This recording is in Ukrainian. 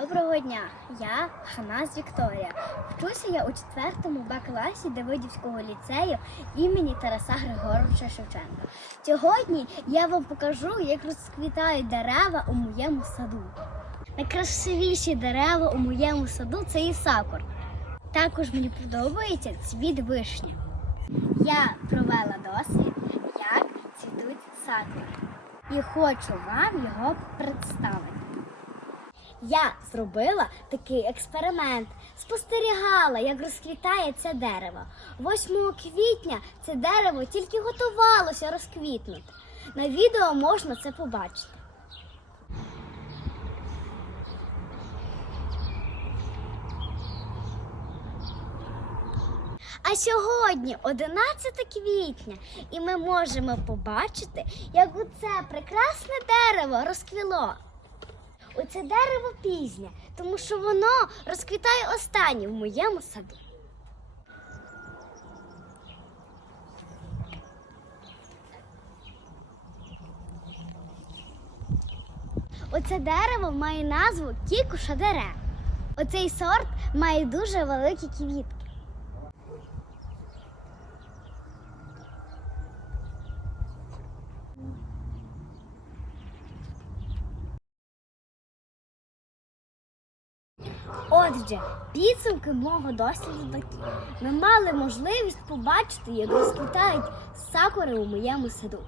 Доброго дня, я Ханас Вікторія. Вчуся я у 4 Б класі Давидівського ліцею імені Тараса Григоровича Шевченка. Сьогодні я вам покажу, як розквітають дерева у моєму саду. Найкрасивіші дерева у моєму саду це і сакур. Також мені подобається цвіт вишні. Я провела дослід, як цвітуть сакури. І хочу вам його представити. Я зробила такий експеримент, спостерігала, як розквітає це дерево. 8 квітня це дерево тільки готувалося розквітнути. На відео можна це побачити. А сьогодні 11 квітня, і ми можемо побачити, як оце прекрасне дерево розквіло. Оце дерево пізнє, тому що воно розквітає останнє в моєму саду. Оце дерево має назву Кікуша дере. Оцей сорт має дуже великі квітки. Отже, підсумки мого досліду такі. Ми мали можливість побачити, як розквітають сакури у моєму саду.